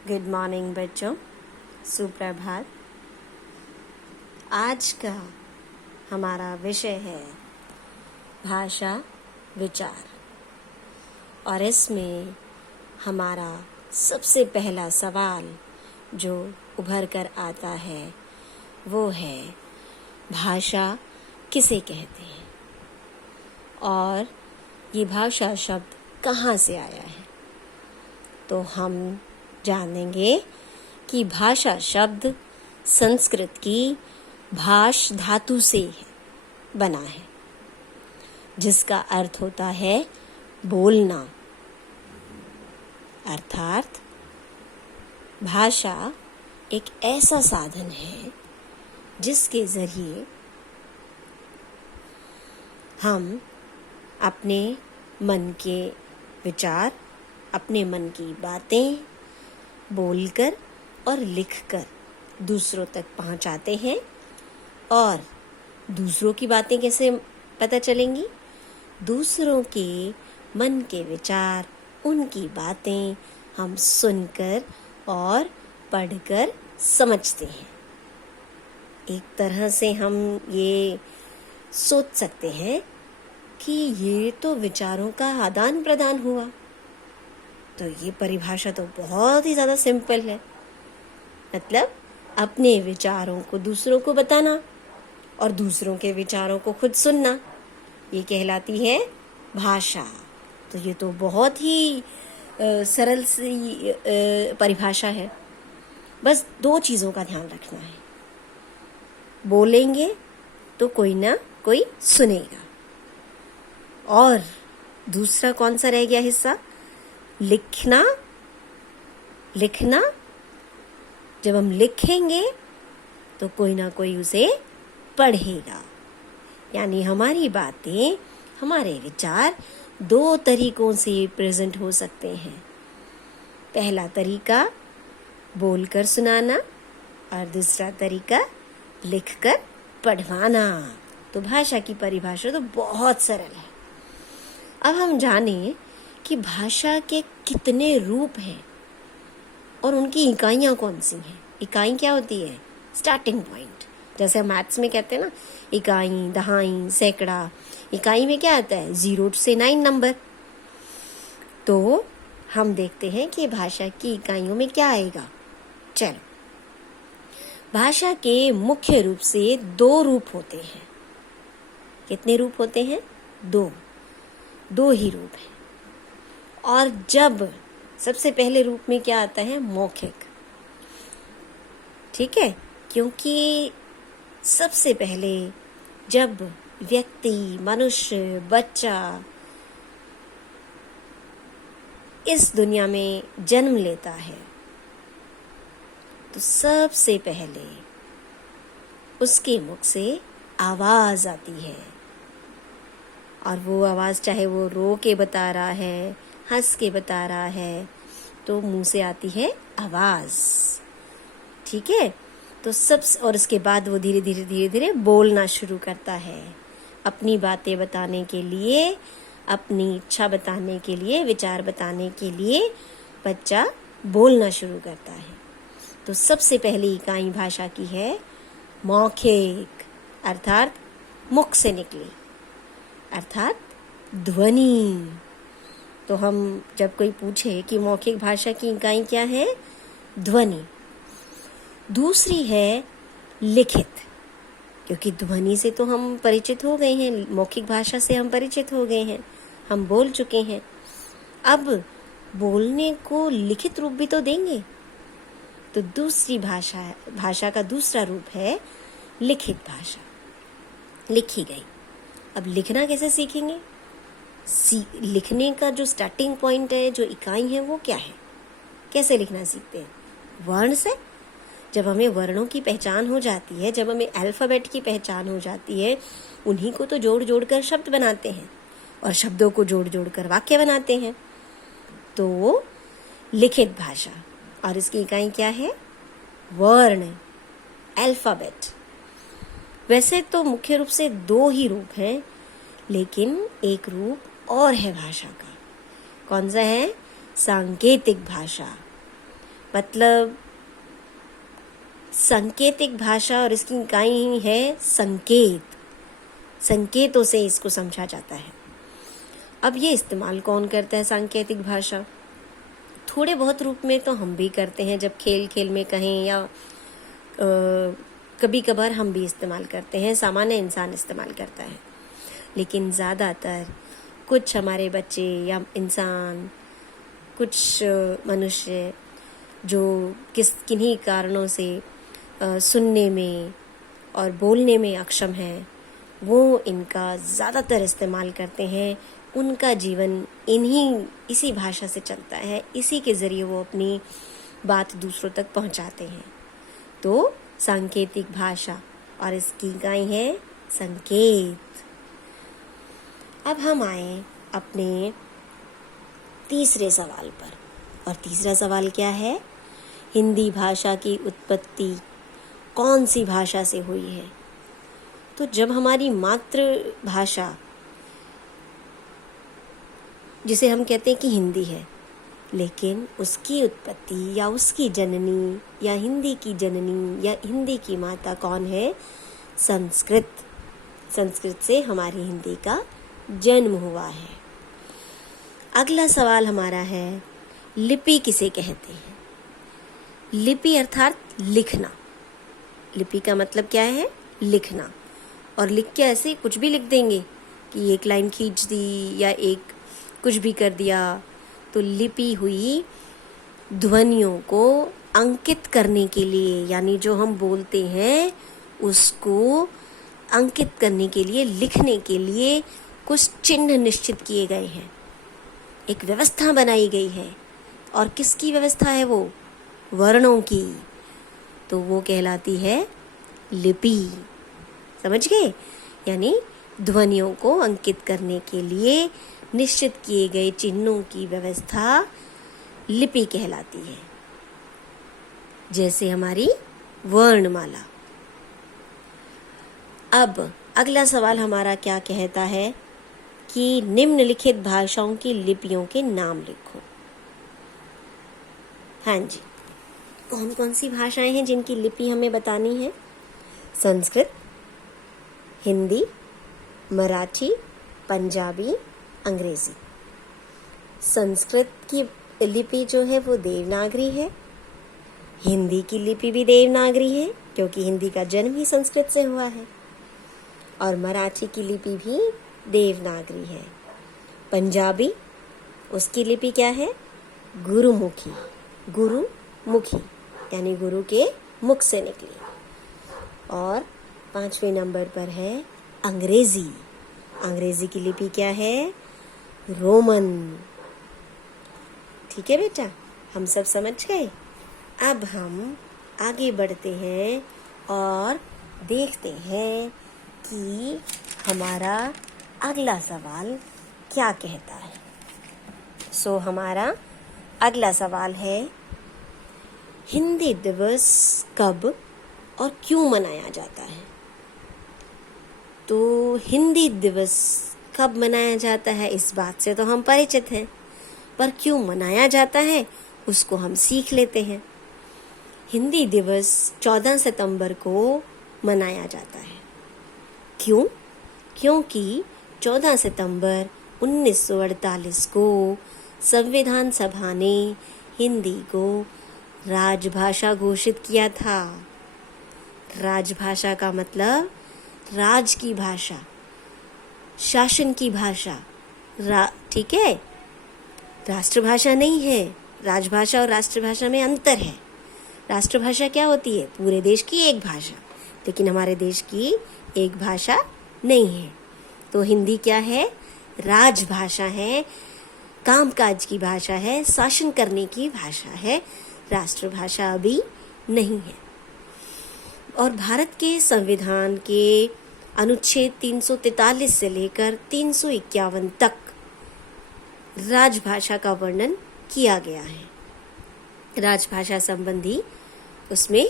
Good morning बच्चों, सुप्रभात। आज का हमारा विषय है भाषा विचार, और इसमें हमारा सबसे पहला सवाल जो उभर कर आता है वो है भाषा किसे कहते हैं और ये भाषा शब्द कहाँ से आया है। तो हम जानेंगे कि भाषा शब्द संस्कृत की भाष धातु से बना है, जिसका अर्थ होता है बोलना। अर्थात भाषा एक ऐसा साधन है जिसके जरिए हम अपने मन के विचार, अपने मन की बातें बोलकर और लिखकर दूसरों तक पहुंचाते हैं। और दूसरों की बातें कैसे पता चलेंगी? दूसरों के मन के विचार, उनकी बातें हम सुनकर और पढ़कर समझते हैं। एक तरह से हम ये सोच सकते हैं कि ये तो विचारों का आदान प्रदान हुआ। तो ये परिभाषा तो बहुत ही ज़्यादा सिंपल है। मतलब अपने विचारों को दूसरों को बताना और दूसरों के विचारों को खुद सुनना, ये कहलाती है भाषा। तो ये तो बहुत ही सरल सी परिभाषा है। बस दो चीज़ों का ध्यान रखना है, बोलेंगे तो कोई ना कोई सुनेगा, और दूसरा कौन सा रह गया हिस्सा? लिखना। जब हम लिखेंगे तो कोई ना कोई उसे पढ़ेगा। यानी हमारी बातें, हमारे विचार दो तरीकों से प्रेजेंट हो सकते हैं। पहला तरीका बोलकर सुनाना और दूसरा तरीका लिखकर पढ़वाना। तो भाषा की परिभाषा तो बहुत सरल है। अब हम जानें कि भाषा के कितने रूप हैं और उनकी इकाइयाँ कौन सी हैं। इकाई क्या होती है? Starting point. जैसे हम मैथ्स में कहते हैं ना, इकाई, दहाई, सैकड़ा। इकाई में क्या आता है? 0 से 9 नंबर। तो हम देखते हैं कि भाषा की इकाइयों में क्या आएगा। चलो, भाषा के मुख्य रूप से 2 रूप होते हैं। कितने रूप होते हैं? 2 ही रूप हैं। और जब सबसे पहले रूप में क्या आता है? मौखिक। ठीक है, क्योंकि सबसे पहले जब व्यक्ति, मनुष्य, बच्चा इस दुनिया में जन्म लेता है तो सबसे पहले उसके मुख से आवाज आती है। और वो आवाज चाहे वो रो के बता रहा है, हंस के बता रहा है, तो मुंह से आती है आवाज। ठीक है, तो और उसके बाद वो धीरे धीरे बोलना शुरू करता है। अपनी बातें बताने के लिए, अपनी इच्छा बताने के लिए, विचार बताने के लिए बच्चा बोलना शुरू करता है। तो सबसे पहली इकाई भाषा की है मौखिक, अर्थात मुख से निकली, अर्थात ध्वनि। तो हम जब कोई पूछे कि मौखिक भाषा की इकाई क्या है? ध्वनि। दूसरी है लिखित, क्योंकि ध्वनि से तो हम परिचित हो गए हैं, मौखिक भाषा से हम परिचित हो गए हैं, हम बोल चुके हैं। अब बोलने को लिखित रूप भी तो देंगे। तो दूसरी भाषा का दूसरा रूप है लिखित भाषा, लिखी गई। अब लिखना कैसे सीखेंगे? लिखने का जो स्टार्टिंग पॉइंट है, जो इकाई है, वो क्या है? कैसे लिखना सीखते हैं? वर्ण से। जब हमें वर्णों की पहचान हो जाती है, जब हमें अल्फ़ाबेट की पहचान हो जाती है, उन्हीं को तो जोड़ कर शब्द बनाते हैं और शब्दों को जोड़ कर वाक्य बनाते हैं। तो लिखित भाषा, और इसकी इकाई क्या है? वर्ण, अल्फ़ाबेट। वैसे तो मुख्य रूप से 2 ही रूप हैं, लेकिन एक रूप और है भाषा का। कौन सा है? सांकेतिक भाषा। मतलब सांकेतिक भाषा और इसकी इकाई है संकेत। संकेतों से इसको समझा जाता है। अब ये इस्तेमाल कौन करता है सांकेतिक भाषा? थोड़े बहुत रूप में तो हम भी करते हैं, जब खेल खेल में कहें या कभी कभार हम भी इस्तेमाल करते हैं, सामान्य इंसान इस्तेमाल करता है। लेकिन ज़्यादातर कुछ हमारे बच्चे या इंसान, कुछ मनुष्य जो किन्हीं कारणों से सुनने में और बोलने में अक्षम हैं, वो इनका ज़्यादातर इस्तेमाल करते हैं। उनका जीवन इसी भाषा से चलता है, इसी के ज़रिए वो अपनी बात दूसरों तक पहुंचाते हैं। तो सांकेतिक भाषा और इसकी इकाई है संकेत। अब हम आए अपने तीसरे सवाल पर, और तीसरा सवाल क्या है? हिंदी भाषा की उत्पत्ति कौन सी भाषा से हुई है? तो जब हमारी मातृभाषा, जिसे हम कहते हैं कि हिंदी है, लेकिन उसकी उत्पत्ति या उसकी जननी या हिंदी की जननी या हिंदी की माता कौन है? संस्कृत। संस्कृत से हमारी हिंदी का जन्म हुआ है। अगला सवाल हमारा है, लिपि किसे कहते हैं? लिपि अर्थात लिखना। लिपि का मतलब क्या है? लिखना। और लिख के ऐसे कुछ भी लिख देंगे कि एक लाइन खींच दी या एक कुछ भी कर दिया। तो लिपि हुई ध्वनियों को अंकित करने के लिए, यानी जो हम बोलते हैं उसको अंकित करने के लिए, लिखने के लिए कुछ चिन्ह निश्चित किए गए हैं, एक व्यवस्था बनाई गई है। और किसकी व्यवस्था है वो? वर्णों की। तो वो कहलाती है लिपि। समझ गए? यानी ध्वनियों को अंकित करने के लिए निश्चित किए गए चिन्हों की व्यवस्था लिपि कहलाती है, जैसे हमारी वर्णमाला। अब अगला सवाल हमारा क्या कहता है कि निम्नलिखित भाषाओं की लिपियों के नाम लिखो। हाँ जी, कौन कौन सी भाषाएं हैं जिनकी लिपि हमें बतानी है? संस्कृत, हिंदी, मराठी, पंजाबी, अंग्रेजी। संस्कृत की लिपि जो है वो देवनागरी है। हिंदी की लिपि भी देवनागरी है, क्योंकि हिंदी का जन्म ही संस्कृत से हुआ है। और मराठी की लिपि भी देवनागरी है। पंजाबी, उसकी लिपि क्या है? गुरुमुखी। गुरुमुखी यानी गुरु के मुख से निकली। और 5वें नंबर पर है अंग्रेजी। अंग्रेजी की लिपि क्या है? रोमन। ठीक है बेटा, हम सब समझ गए। अब हम आगे बढ़ते हैं और देखते हैं कि हमारा अगला सवाल क्या कहता है। हमारा अगला सवाल है, हिंदी दिवस कब और क्यों मनाया जाता है? तो हिंदी दिवस कब मनाया जाता है इस बात से तो हम परिचित हैं, पर क्यों मनाया जाता है उसको हम सीख लेते हैं। हिंदी दिवस 14 सितंबर को मनाया जाता है। क्यों? क्योंकि 14 सितंबर 1948 को संविधान सभा ने हिंदी को राजभाषा घोषित किया था। राजभाषा का मतलब राज की भाषा, शासन की भाषा। ठीक है, राष्ट्रभाषा नहीं है। राजभाषा और राष्ट्रभाषा में अंतर है। राष्ट्रभाषा क्या होती है? पूरे देश की एक भाषा, लेकिन हमारे देश की एक भाषा नहीं है। तो हिंदी क्या है? राजभाषा है, कामकाज की भाषा है, शासन करने की भाषा है। राष्ट्रभाषा अभी नहीं है। और भारत के संविधान के अनुच्छेद 343 से लेकर 351 तक राजभाषा का वर्णन किया गया है। राजभाषा संबंधी उसमें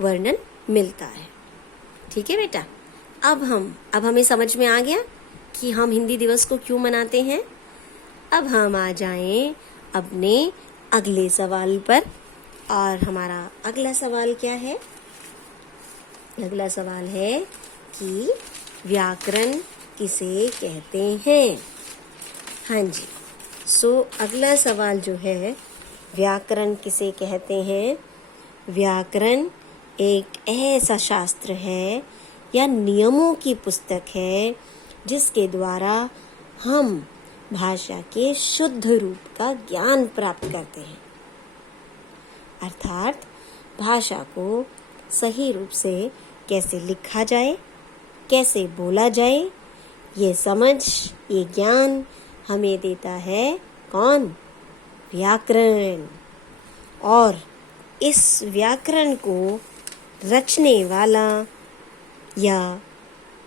वर्णन मिलता है। ठीक है बेटा, अब हमें समझ में आ गया कि हम हिंदी दिवस को क्यों मनाते हैं। अब हम आ जाएं अपने अगले सवाल पर और हमारा अगला सवाल क्या है? अगला सवाल है कि व्याकरण किसे कहते हैं? हाँ जी, अगला सवाल जो है, व्याकरण किसे कहते हैं? व्याकरण एक ऐसा शास्त्र है या नियमों की पुस्तक है जिसके द्वारा हम भाषा के शुद्ध रूप का ज्ञान प्राप्त करते हैं। अर्थात भाषा को सही रूप से कैसे लिखा जाए, कैसे बोला जाए, ये समझ, ये ज्ञान हमें देता है कौन? व्याकरण। और इस व्याकरण को रचने वाला या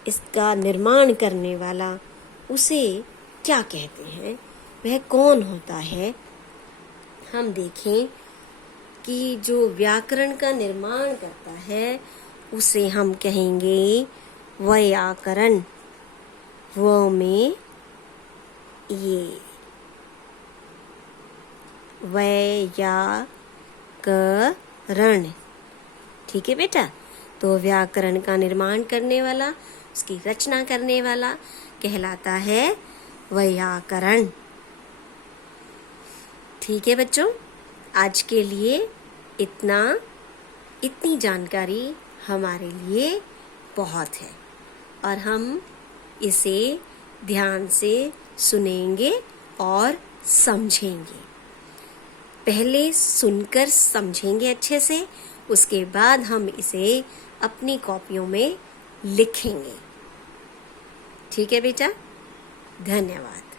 इसका निर्माण करने वाला, उसे क्या कहते हैं? वह कौन होता है? हम देखें कि जो व्याकरण का निर्माण करता है उसे हम कहेंगे वैयाकरण। वो में ये वैयाकरण, ठीक है बेटा? तो व्याकरण का निर्माण करने वाला, उसकी रचना करने वाला कहलाता है वैयाकरण। ठीक है बच्चों, आज के लिए इतनी जानकारी हमारे लिए बहुत है और हम इसे ध्यान से सुनेंगे और समझेंगे। पहले सुनकर समझेंगे अच्छे से, उसके बाद हम इसे अपनी कॉपियों में लिखेंगे। ठीक है बेटा? धन्यवाद।